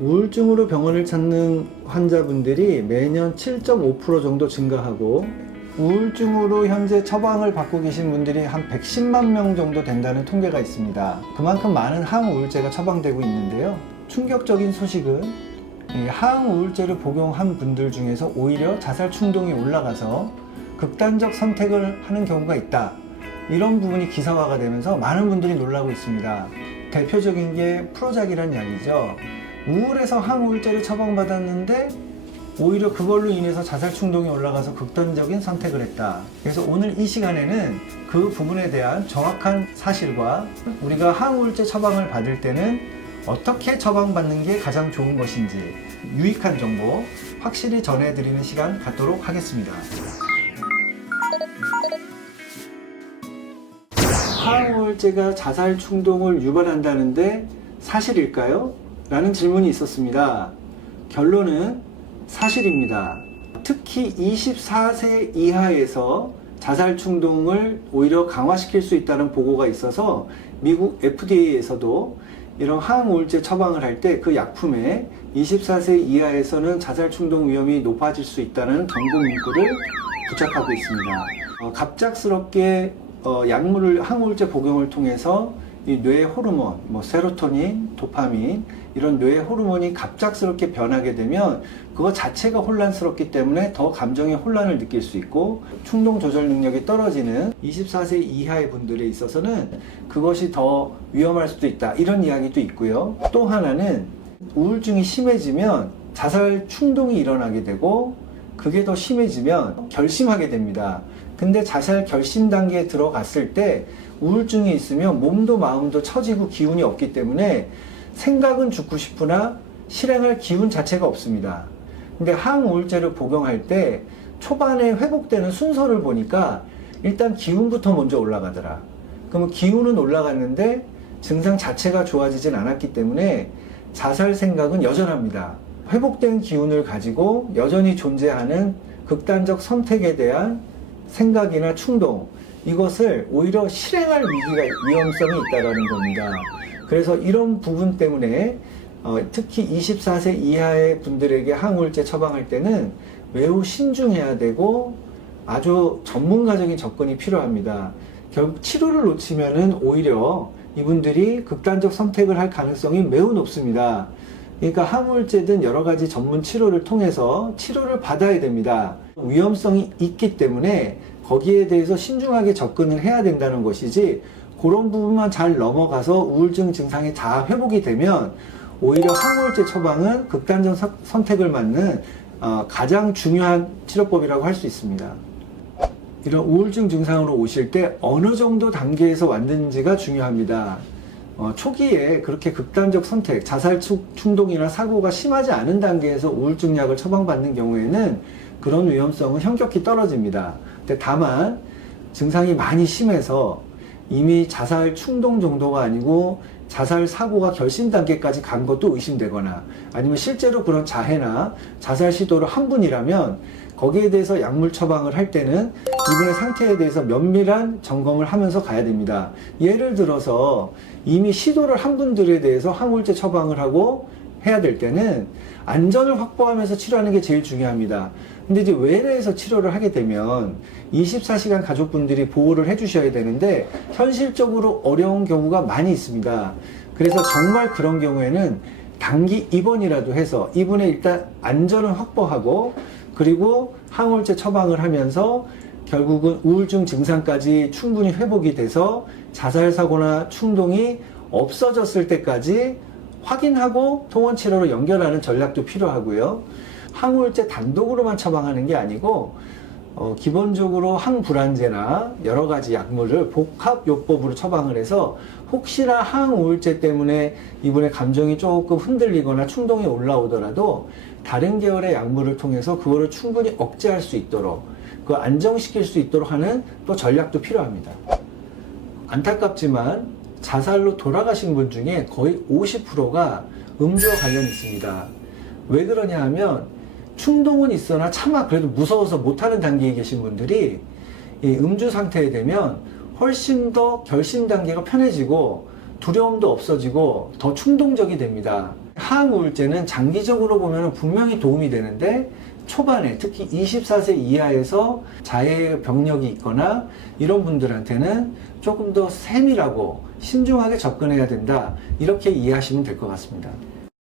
우울증으로 병원을 찾는 환자분들이 매년 7.5% 정도 증가하고, 우울증으로 현재 처방을 받고 계신 분들이 한 110만 명 정도 된다는 통계가 있습니다. 그만큼 많은 항우울제가 처방되고 있는데요. 충격적인 소식은 이 항우울제를 복용한 분들 중에서 오히려 자살 충동이 올라가서 극단적 선택을 하는 경우가 있다. 이런 부분이 기사화가 되면서 많은 분들이 놀라고 있습니다. 대표적인 게 프로작이라는 약이죠. 우울해서 항우울제를 처방받았는데 오히려 그걸로 인해서 자살 충동이 올라가서 극단적인 선택을 했다. 그래서 오늘 이 시간에는 그 부분에 대한 정확한 사실과 우리가 항우울제 처방을 받을 때는 어떻게 처방받는 게 가장 좋은 것인지 유익한 정보 확실히 전해드리는 시간 갖도록 하겠습니다. 항우울제가 자살 충동을 유발한다는데 사실일까요? 라는 질문이 있었습니다. 결론은 사실입니다. 특히 24세 이하에서 자살 충동을 오히려 강화시킬 수 있다는 보고가 있어서 미국 FDA에서도 이런 항우울제 처방을 할 때 그 약품에 24세 이하에서는 자살 충동 위험이 높아질 수 있다는 경고 문구를 부착하고 있습니다. 갑작스럽게 약물을 항우울제 복용을 통해서 이 뇌 호르몬, 세로토닌, 도파민 이런 뇌 호르몬이 갑작스럽게 변하게 되면 그거 자체가 혼란스럽기 때문에 더 감정의 혼란을 느낄 수 있고 충동 조절 능력이 떨어지는 24세 이하의 분들에 있어서는 그것이 더 위험할 수도 있다. 이런 이야기도 있고요. 또 하나는 우울증이 심해지면 자살 충동이 일어나게 되고 그게 더 심해지면 결심하게 됩니다. 근데 자살 결심 단계에 들어갔을 때 우울증이 있으면 몸도 마음도 처지고 기운이 없기 때문에 생각은 죽고 싶으나 실행할 기운 자체가 없습니다. 근데 항우울제를 복용할 때 초반에 회복되는 순서를 보니까 일단 기운부터 먼저 올라가더라. 그러면 기운은 올라갔는데 증상 자체가 좋아지진 않았기 때문에 자살 생각은 여전합니다. 회복된 기운을 가지고 여전히 존재하는 극단적 선택에 대한 생각이나 충동, 이것을 오히려 실행할 위험성이 있다는 겁니다. 그래서 이런 부분 때문에 특히 24세 이하의 분들에게 항우울제 처방할 때는 매우 신중해야 되고 아주 전문가적인 접근이 필요합니다. 결국 치료를 놓치면은 오히려 이분들이 극단적 선택을 할 가능성이 매우 높습니다. 그러니까 항우울제든 여러 가지 전문 치료를 통해서 치료를 받아야 됩니다. 위험성이 있기 때문에 거기에 대해서 신중하게 접근을 해야 된다는 것이지 그런 부분만 잘 넘어가서 우울증 증상이 다 회복이 되면 오히려 항우울제 처방은 극단적 선택을 맞는 가장 중요한 치료법이라고 할 수 있습니다. 이런 우울증 증상으로 오실 때 어느 정도 단계에서 왔는지가 중요합니다. 초기에 그렇게 극단적 선택, 자살 충동이나 사고가 심하지 않은 단계에서 우울증 약을 처방받는 경우에는 그런 위험성은 현격히 떨어집니다. 근데 다만 증상이 많이 심해서 이미 자살 충동 정도가 아니고 자살 사고가 결심 단계까지 간 것도 의심되거나 아니면 실제로 그런 자해나 자살 시도를 한 분이라면 거기에 대해서 약물 처방을 할 때는 이분의 상태에 대해서 면밀한 점검을 하면서 가야 됩니다. 예를 들어서 이미 시도를 한 분들에 대해서 항우울제 처방을 하고 해야 될 때는 안전을 확보하면서 치료하는 게 제일 중요합니다. 근데 이제 외래에서 치료를 하게 되면 24시간 가족분들이 보호를 해주셔야 되는데 현실적으로 어려운 경우가 많이 있습니다. 그래서 정말 그런 경우에는 단기 입원이라도 해서 이분의 일단 안전을 확보하고 그리고 항우울제 처방을 하면서 결국은 우울증 증상까지 충분히 회복이 돼서 자살 사고나 충동이 없어졌을 때까지 확인하고 통원 치료로 연결하는 전략도 필요하고요. 항우울제 단독으로만 처방하는 게 아니고 기본적으로 항불안제나 여러 가지 약물을 복합요법으로 처방을 해서 혹시나 항우울제 때문에 이분의 감정이 조금 흔들리거나 충동이 올라오더라도 다른 계열의 약물을 통해서 그거를 충분히 억제할 수 있도록 그 안정시킬 수 있도록 하는 또 전략도 필요합니다. 안타깝지만 자살로 돌아가신 분 중에 거의 50%가 음주와 관련이 있습니다. 왜 그러냐 하면 충동은 있으나 차마 그래도 무서워서 못하는 단계에 계신 분들이 이 음주 상태에 되면 훨씬 더 결심 단계가 편해지고 두려움도 없어지고 더 충동적이 됩니다. 항 우울제는 장기적으로 보면 분명히 도움이 되는데 초반에 특히 24세 이하에서 자해 병력이 있거나 이런 분들한테는 조금 더 세밀하고 신중하게 접근해야 된다, 이렇게 이해하시면 될 것 같습니다.